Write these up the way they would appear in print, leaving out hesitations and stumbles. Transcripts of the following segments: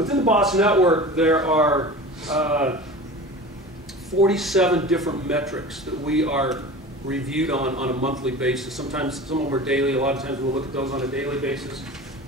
Within the BOSS network, there are 47 different metrics that we are reviewed on a monthly basis. Sometimes some of them are daily. A lot of times we'll look at those on a daily basis,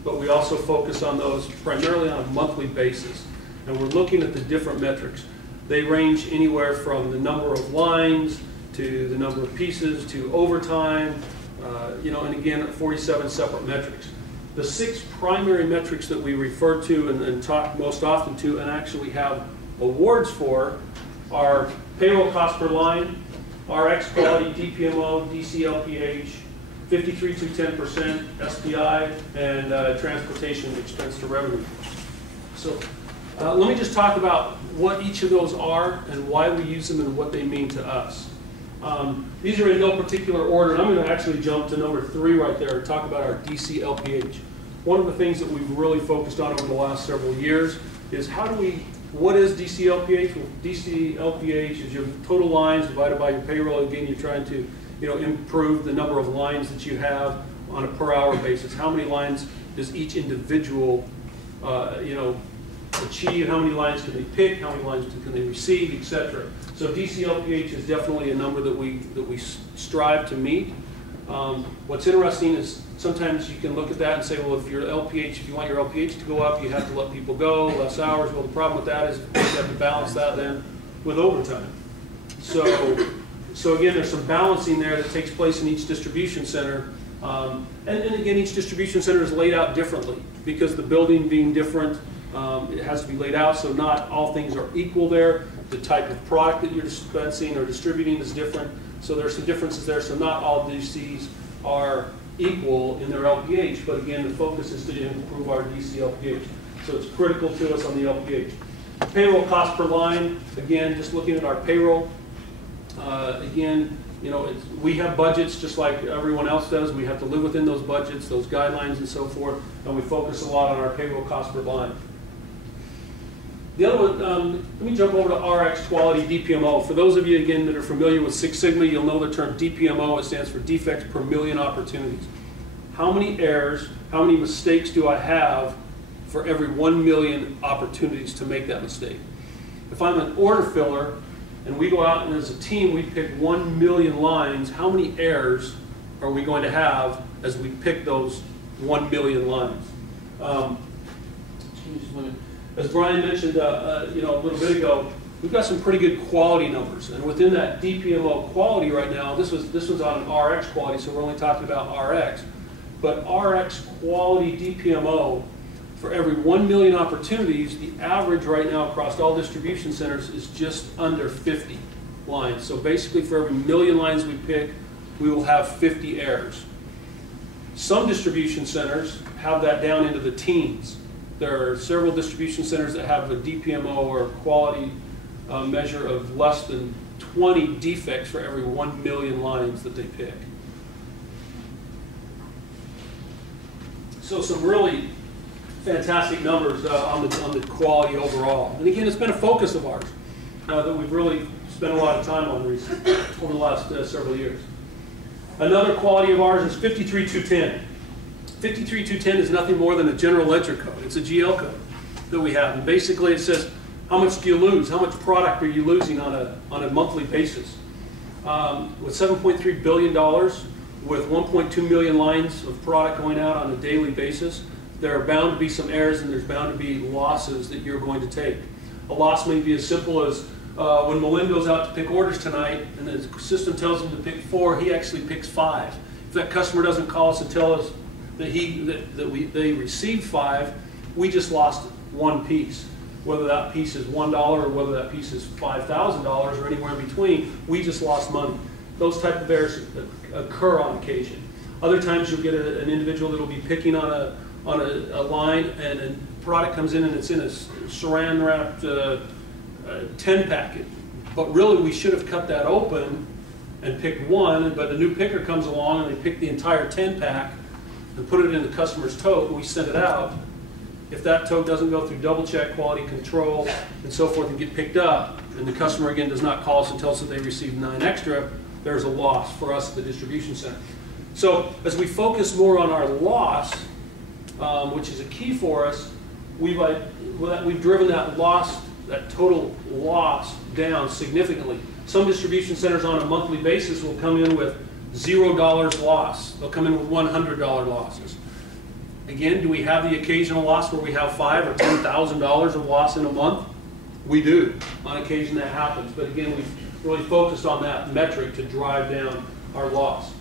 but we also focus on those primarily on a monthly basis. And we're looking at the different metrics. They range anywhere from the number of lines to the number of pieces to overtime, and again, 47 separate metrics. The 6 primary metrics that we refer to and talk most often to and actually have awards for are payroll cost per line, RX quality, DPMO, DCLPH, 53-10%, SPI, and transportation expense to revenue. So let me just talk about what each of those are and why we use them and what they mean to us. These are in no particular order, and I'm going to actually jump to number 3 right there and talk about our DCLPH. One of the things that we've really focused on over the last several years is what is DCLPH? Well, DCLPH is your total lines divided by your payroll. Again, you're trying to improve the number of lines that you have on a per hour basis. How many lines does each individual achieve? How many lines can they pick? How many lines can they receive, etc. So DCLPH is definitely a number that we strive to meet. What's interesting is sometimes you can look at that and say, well, if you want your LPH to go up, you have to let people go, less hours. Well, the problem with that is you have to balance that then with overtime. So again, there's some balancing there that takes place in each distribution center. And again, each distribution center is laid out differently because the building being different, it has to be laid out, so not all things are equal there. The type of product that you're dispensing or distributing is different, so there's some differences there. So not all DCs are equal in their LPH, but again, the focus is to improve our DCLPH. So it's critical to us on the LPH. Payroll cost per line, again, just looking at our payroll. Again, we have budgets just like everyone else does. We have to live within those budgets, those guidelines and so forth, and we focus a lot on our payroll cost per line. The other one, let me jump over to RX quality DPMO. For those of you, again, that are familiar with Six Sigma, you'll know the term DPMO. It stands for defects per million opportunities. How many errors, how many mistakes do I have for every 1 million opportunities to make that mistake? If I'm an order filler and we go out and as a team we pick 1 million lines, how many errors are we going to have as we pick those 1 million lines? As Brian mentioned a little bit ago, we've got some pretty good quality numbers. And within that DPMO quality right now, this one's on an RX quality, so we're only talking about RX. But RX quality DPMO, for every 1 million opportunities, the average right now across all distribution centers is just under 50 lines. So basically for every 1 million lines we pick, we will have 50 errors. Some distribution centers have that down into the teens. There are several distribution centers that have a DPMO or quality measure of less than 20 defects for every 1 million lines that they pick. So some really fantastic numbers on the quality overall. And again, it's been a focus of ours that we've really spent a lot of time on recently, over the last several years. Another quality of ours is 53210. 53210 is nothing more than a general ledger code. It's a GL code that we have. And basically it says, how much do you lose? How much product are you losing on a monthly basis? With $7.3 billion, with 1.2 million lines of product going out on a daily basis, there are bound to be some errors and there's bound to be losses that you're going to take. A loss may be as simple as when Malin goes out to pick orders tonight and the system tells him to pick 4, he actually picks 5. If that customer doesn't call us and tell us that they received 5, we just lost 1 piece. Whether that piece is $1 or whether that piece is $5,000 or anywhere in between, we just lost money. Those type of errors occur on occasion. Other times you'll get an individual that will be picking on a line and a product comes in and it's in a saran wrapped 10 packet. But really we should have cut that open and picked 1, but a new picker comes along and they pick the entire 10 pack and put it in the customer's tote and we send it out. If that tote doesn't go through double check, quality control, and so forth and get picked up, and the customer again does not call us and tell us that they received 9 extra, there's a loss for us at the distribution center. So as we focus more on our loss, which is a key for us, we've driven that loss, that total loss down significantly. Some distribution centers on a monthly basis will come in with $0 loss. They'll come in with $100 losses. Again, do we have the occasional loss where we have $5,000 or $10,000 of loss in a month? We do. On occasion that happens. But again, we've really focused on that metric to drive down our loss.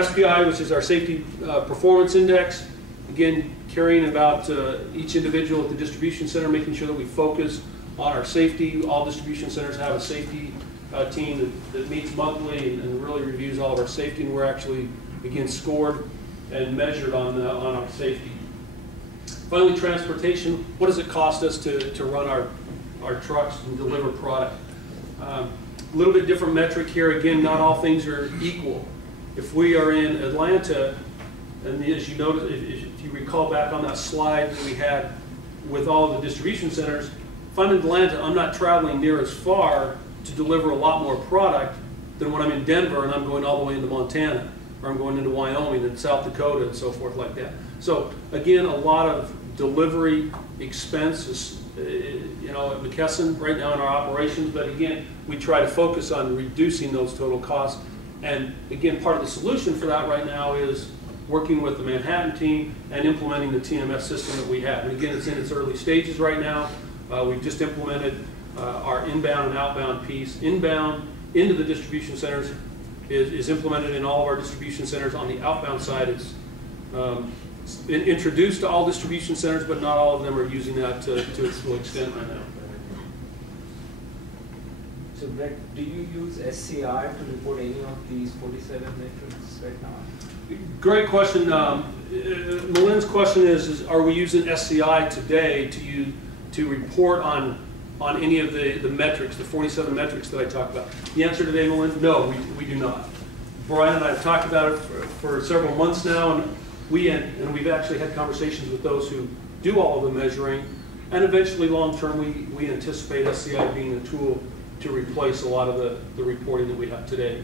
SPI, which is our Safety Performance Index, again, caring about each individual at the distribution center, making sure that we focus on our safety. All distribution centers have a safety team that meets monthly and really reviews all of our safety, and we're actually, again, scored and measured on our safety. Finally, transportation. What does it cost us to run our trucks and deliver product? A little bit different metric here. Again, not all things are equal. If we are in Atlanta, and as you notice, if you recall back on that slide that we had with all of the distribution centers, if I'm in Atlanta, I'm not traveling near as far to deliver a lot more product than when I'm in Denver and I'm going all the way into Montana, or I'm going into Wyoming and South Dakota and so forth like that. So again, a lot of delivery expenses, you know, at McKesson right now in our operations, but again, we try to focus on reducing those total costs. And again, part of the solution for that right now is working with the Manhattan team and implementing the TMS system that we have. And again, it's in its early stages right now. We've just implemented our inbound and outbound piece. Inbound into the distribution centers is implemented in all of our distribution centers. On the outbound side, it's introduced to all distribution centers, but not all of them are using that to its full extent right now. So, Brett, do you use SCI to report any of these 47 metrics right now? Great question. Melin's question is are we using SCI today to report on any of the metrics, the 47 metrics that I talked about? The answer today, Melin, no, we do not. Brian and I have talked about it for several months now, and we've actually had conversations with those who do all of the measuring, and eventually, long term, we anticipate SCI being a tool to replace a lot of the reporting that we have today.